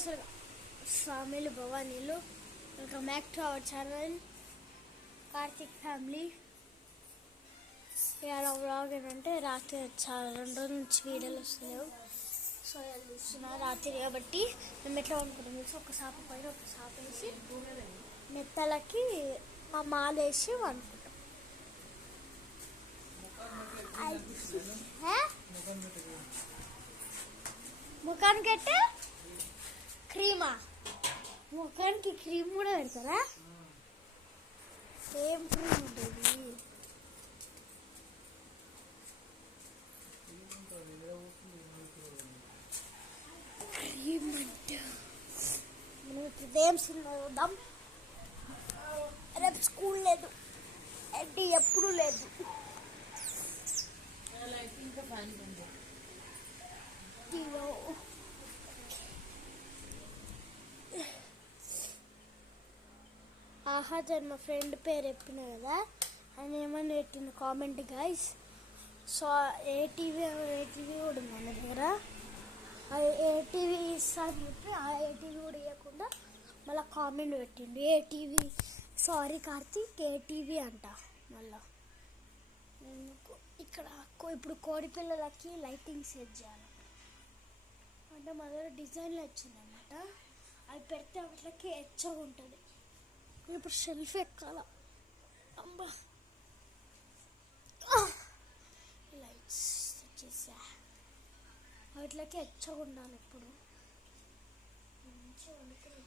అసలు స్వామిలు భవానీలు welcome back to our channel Karthik family. ఇవాళ వ్లాగ్ ఏంటంటే రాత్రి చాలా 2 రోజుల నుంచి వీడియోలు వస్తున్నాయి. సో అది చూస్తున్నా రాత్రి కాబట్టి మేము ఎట్లా అనుకుంటాం తెలిసి ఒక సాప పైన ఒక సాప వేసి మెత్తలకి ఆ మాలేసి అనుకుంటాం. ముఖానికి అంటే క్రీమా, ముఖానికి క్రీమ్ కూడా పెడతారా? ఏం క్రీమ్ ఉంటుంది? క్రీమ్ అంటే మనం ఉదయం సినిమా చూద్దాం. రేపు స్కూల్ లేదు, అంటే ఎప్పుడు లేదు. ఆహా మా ఫ్రెండ్ పేరు చెప్పిన కదా, ఆయన ఏమని పెట్టిన కామెంట్ గైస్. సో ఏటీవీ కూడా ఉంది మన దగ్గర. ఏటీవీ ఇస్తా అని చెప్పి ఆ ఏటీవీ కూడా ఇవ్వకుండా మళ్ళీ కామెంట్ పెట్టిండు ఏటీవీ. సారీ కార్తీక్, ఏటీవీ అంట. మళ్ళా ఇక్కడ ఇప్పుడు కోడి పిల్లలకి లైటింగ్ సెట్ చేయాలి అంటే మా దగ్గర డిజైన్లు వచ్చిందన్నమాట. అవి పెడితే వాటికి ఎచ్చగా ఉంటుంది. ఇప్పుడు షెల్ఫ్ ఎక్కాల. అబ్బా లైట్స్ వచ్చేసా, వాటికి ఎచ్చగా ఉండాలి. ఇప్పుడు మంచిగా వండుకొని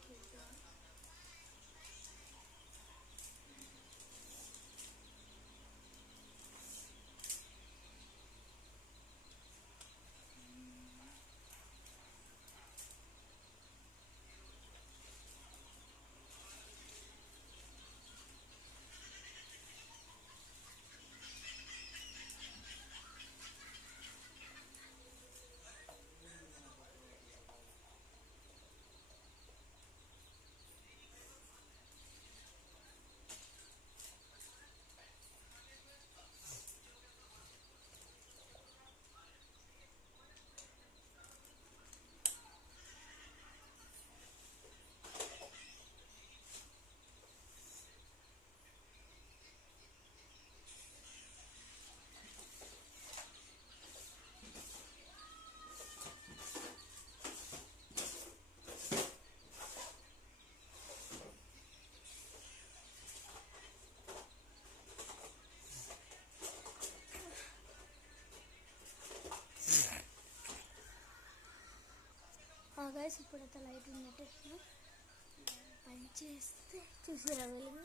గైస్. ఇప్పుడైతే లైట్ ఉన్నట్టు పని చేస్తే చూసారా వెలుగు.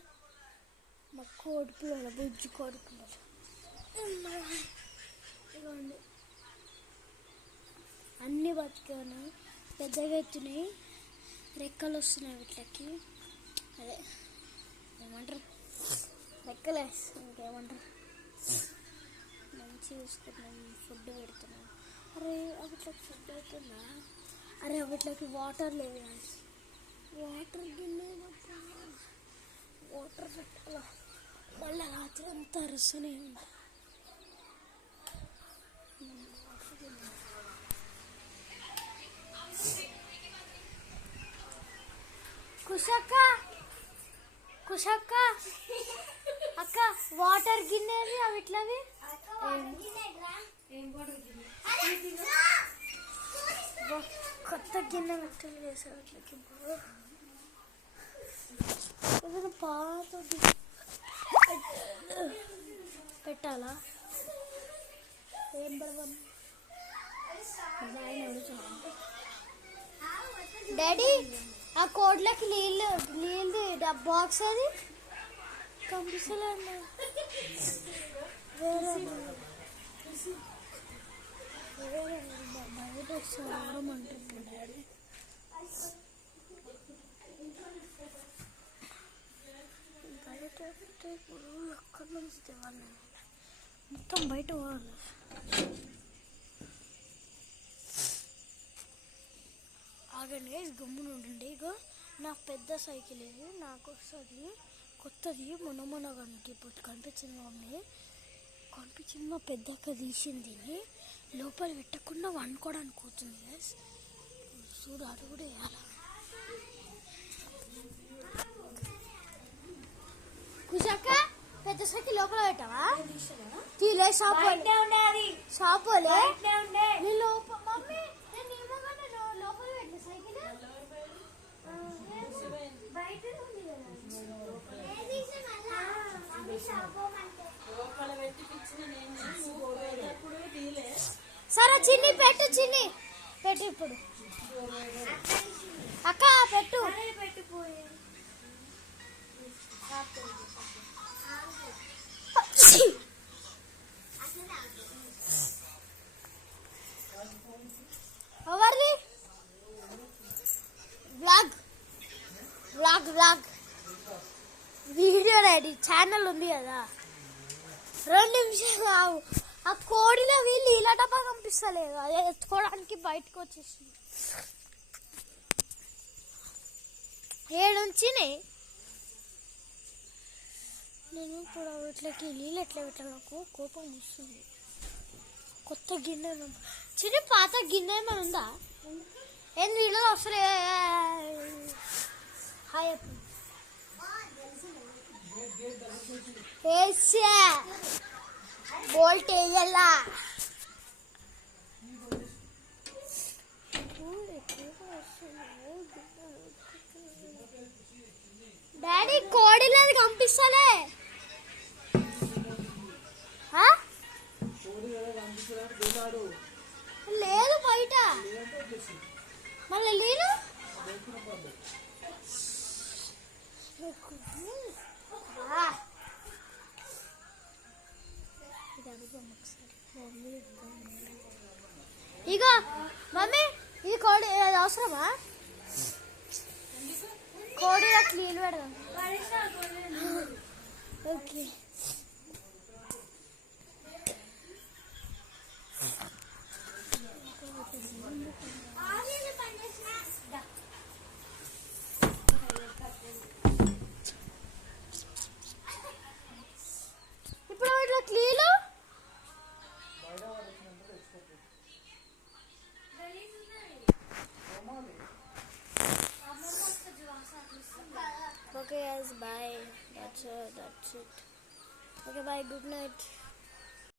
మా కోడి పిల్లలు, బుజ్జి కోడి పిల్లలు ఇవ్వండి. అన్నీ బతికే ఉన్నాయి, పెద్దగా ఎత్తున్నాయి, రెక్కలు వస్తున్నాయి వీటికి. అదే ఏమంటారు, రెక్కలే, ఇంకేమంటారు. మంచిగా చూసుకుంటున్నాం, ఫుడ్ పెడుతున్నాం. అరే వీటికి ఫుడ్ అవుతుందా? అరే వీటికి వాటర్ లేదు కదా, వాటర్ గిన్నె వాటర్ పెట్టాలా. మళ్ళీ రాత్రి అంతా అరుస్తూనే ఉంది. కుషక్క కుషక్క అక్క వాటర్ గిన్నెది అవి ఇట్లవి కొత్త గిన్నె పెట్టాలి చేసారు అట్లకి. ఏదైనా పాత పెట్టాలా? ఏం పెడదాం? డాడీ ఆ కోడ్లకి నీళ్ళు బాక్స్ అది కంపిస్తలే. వేరే బయట చూడమంటుంది డాడీ. బయట ఇప్పుడు ఎక్కడి నుంచి తేవాలి, మొత్తం బయట పోవాలి. ఆగండి గమ్మున ఉండండి. ఇగో నాకు పెద్ద సైకిల్ ఇది, నాకు వస్తుంది కొత్తది. మొన్న ఇప్పుడు కనిపించింది మమ్మీ, కనిపించింది మా పెద్దక్క తీసింది. లోపల పెట్టకుండా వండుకోవడానికి కూర్చుంది. చూడు అది కూడా వేయాలి. సైకిల్ లోపల పెట్టావా తీలే షాపోలే మమ్మీ నేను ఏమోగానే లోపల పెట్టిన సైకిల్ బయట ఉంది సరే చిన్ని పెట్టు ఇప్పుడు అక్క పెట్టు ఎవరిది బ్లాగ్ వీడియో రెడీ ఛానల్ ఉంది కదా 2 నిమిషాలు కావు ఆ కోడిలో వీళ్ళు ఇలా టపా పంపిస్తలేదు అదే ఎత్తుకోవడానికి బయటకు వచ్చేసింది 7 నుంచి నేను ఇప్పుడు ఇట్లకి నీళ్ళు ఎట్లా పెట్టాలి నాకు కోపం వస్తుంది కొత్త గిన్నె చిన్న పాత గిన్నె ఏమైనా ఉందా ఏం నీళ్ళు వస్తలే హాయ్ బోల్ట్ వేయాలా డాడీ కోడిలేదు పంపిస్తలే లేదు బయట మళ్ళీ నేను ఇగో మమ్మీ ఇది కోడి అవసరమా కోడి నీళ్ళు పెడదాం ఓకే ఇప్పుడు ఇట్లా clean okay guys bye that's it okay bye good night